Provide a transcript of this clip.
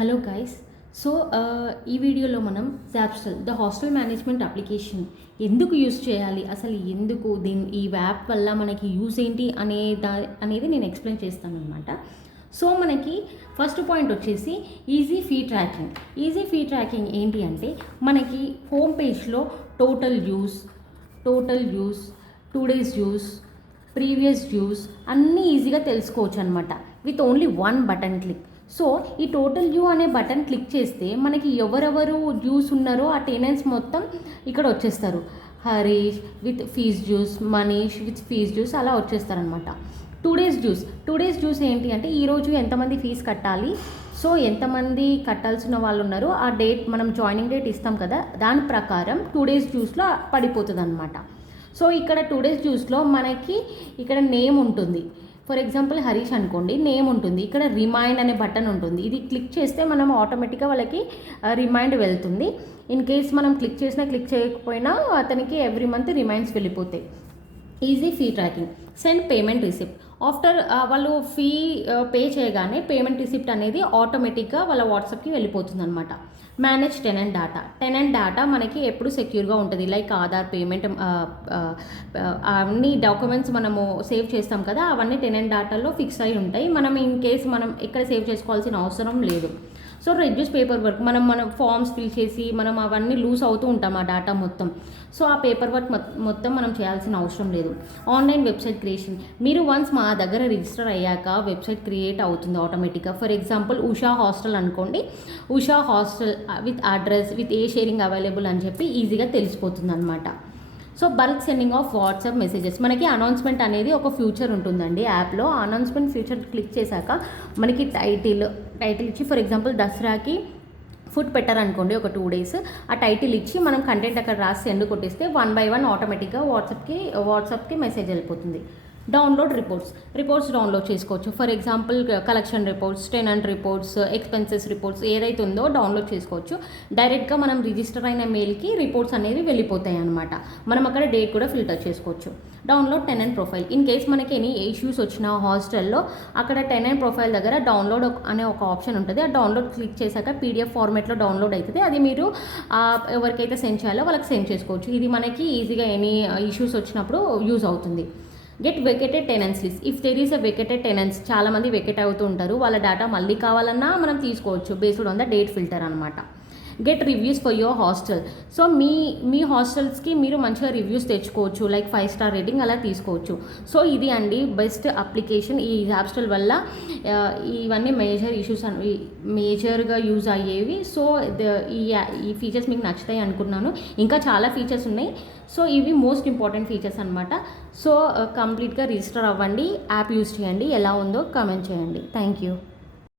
Hello guys. So ఈ వీడియోలో మనం జాబ్స్టల్ ద హాస్టల్ మేనేజ్మెంట్ అప్లికేషన్ ఎందుకు యూజ్ చేయాలి, అసలు ఎందుకు ఈ యాప్ వల్ల మనకి యూజ్ ఏంటి అనేది నేను ఎక్స్ప్లెయిన్ చేస్తాను అనమాట. సో మనకి ఫస్ట్ పాయింట్ వచ్చేసి easy fee tracking. Easy fee tracking ఏంటి అంటే మనకి హోమ్ పేజ్లో total use, 2 days use, previous use అన్నీ ఈజీగా తెలుసుకోవచ్చు అనమాట with only one button click. So ఈ టోటల్ యూ అనే బటన్ క్లిక్ చేస్తే మనకి ఎవరెవరు యూస్ ఉన్నారో ఆ టెనెంట్స్ మొత్తం ఇక్కడ వచ్చేస్తారు. హరీష్ విత్ ఫీజ్ జ్యూస్, మనీష్ విత్ ఫీజ్ జ్యూస్ అలా వచ్చేస్తారనమాట. 2 days జ్యూస్ ఏంటి అంటే ఈరోజు ఎంతమంది ఫీజు కట్టాలి, సో ఎంతమంది కట్టాల్సిన వాళ్ళు ఉన్నారో ఆ డేట్ మనం జాయినింగ్ డేట్ ఇస్తాం కదా, దాని ప్రకారం 2 days జ్యూస్లో పడిపోతుంది అనమాట. సో ఇక్కడ 2 days జ్యూస్లో మనకి ఇక్కడ నేమ్ ఉంటుంది. ఫర్ ఎగ్జాంపుల్ హరీష్ అనుకోండి, నేమ్ ఉంటుంది, ఇక్కడ రిమైండ్ అనే బటన్ ఉంటుంది. ఇది క్లిక్ చేస్తే మనం ఆటోమేటిక్గా వాళ్ళకి రిమైండ్ వెళ్తుంది. ఇన్ కేస్ మనం క్లిక్ చేయకపోయినా అతనికి ఎవ్రీ మంత్ రిమైండ్స్ వెళ్ళిపోతాయి. Easy fee tracking. Send payment receipt. After వాళ్ళు ఫీ పే చేయగానే పేమెంట్ రిసిప్ట్ అనేది ఆటోమేటిక్గా వాళ్ళ వాట్సాప్కి వెళ్ళిపోతుంది అనమాట. మేనేజ్ టెనెంట్ డేటా మనకి ఎప్పుడు సెక్యూర్గా ఉంటుంది. లైక్ ఆధార్, పేమెంట్, అన్ని డాక్యుమెంట్స్ మనము సేవ్ చేస్తాం కదా, అవన్నీ టెనెంట్ డేటాలో ఫిక్స్ అయి ఉంటాయి. మనం ఇన్ కేస్ మనం ఎక్కడ సేవ్ చేసుకోవాల్సిన అవసరం లేదు. So reduce paper work. మనం ఫామ్స్ ఫిల్ చేసి మనం అవన్నీ లూజ్ అవుతూ ఉంటాం ఆ డేటా మొత్తం. సో ఆ పేపర్ వర్క్ మొత్తం మనం చేయాల్సిన అవసరం లేదు. Online website creation. మీరు వన్స్ మా దగ్గర రిజిస్టర్ అయ్యాక వెబ్సైట్ క్రియేట్ అవుతుంది ఆటోమేటిక్గా. ఫర్ ఎగ్జాంపుల్ ఉషా హాస్టల్ అనుకోండి, Usha hostel with address, with a sharing available అని చెప్పి ఈజీగా తెలిసిపోతుంది అనమాట. So bulk sending of WhatsApp messages. మనకి అనౌన్స్మెంట్ అనేది ఒక ఫ్యూచర్ ఉంటుందండి యాప్లో. అనౌన్స్మెంట్ ఫ్యూచర్ క్లిక్ చేశాక మనకి టైటిల్ ఇచ్చి, ఫర్ ఎగ్జాంపుల్ దసరాకి ఫుడ్ పెట్టారనుకోండి ఒక 2 days, ఆ టైటిల్ ఇచ్చి మనం కంటెంట్ అక్కడ రాసి సెండ్ కొట్టేస్తే 1 by 1 ఆటోమేటిక్గా వాట్సాప్కి మెసేజ్ వెళ్ళిపోతుంది. డౌన్లోడ్ రిపోర్ట్స్ డౌన్లోడ్ చేసుకోవచ్చు. For example collection reports, tenant reports, expenses reports ఏదైతే ఉందో డౌన్లోడ్ చేసుకోవచ్చు. డైరెక్ట్గా మనం రిజిస్టర్ అయిన మెయిల్కి రిపోర్ట్స్ అనేవి వెళ్ళిపోతాయి అనమాట. మనం అక్కడ డేట్ కూడా ఫిల్టర్ చేసుకోవచ్చు. Download tenant profile. In case మనకి ఎనీ ఇష్యూస్ వచ్చిన హాస్టల్లో అక్కడ టెనెంట్ ప్రొఫైల్ దగ్గర డౌన్లోడ్ అనే ఒక ఆప్షన్ ఉంటుంది. ఆ డౌన్లోడ్ క్లిక్ చేశాక పీడిఎఫ్ ఫార్మేట్లో డౌన్లోడ్ అవుతుంది. అది మీరు ఎవరికైతే సెండ్ చేయాలో వాళ్ళకి సెండ్ చేసుకోవచ్చు. ఇది మనకి ఈజీగా ఎనీ ఇష్యూస్ వచ్చినప్పుడు యూజ్ అవుతుంది. Get vacated tenants list. If there is a vacated tenants, చాలామంది వెకేట్ అవుతూ ఉంటారు, వాళ్ళ డేటా మళ్ళీ కావాలన్నా మనం తీసుకోవచ్చు based on the date filter అనమాట. Get reviews for your hostel. So మీ హాస్టల్స్కి మీరు మంచిగా రివ్యూస్ తెచ్చుకోవచ్చు, లైక్ 5 star రేటింగ్ అలా తీసుకోవచ్చు. సో ఇది అండి బెస్ట్ అప్లికేషన్. ఈ జాబ్స్టల్ వల్ల ఇవన్నీ మేజర్గా యూజ్ అయ్యేవి. సో ఈ ఫీచర్స్ మీకు నచ్చుతాయి అనుకున్నాను. ఇంకా చాలా ఫీచర్స్ ఉన్నాయి. సో ఇవి మోస్ట్ ఇంపార్టెంట్ ఫీచర్స్ అనమాట. సో కంప్లీట్గా రిజిస్టర్ అవ్వండి, యాప్ యూజ్ చేయండి, ఎలా ఉందో కామెంట్ చేయండి. Thank you.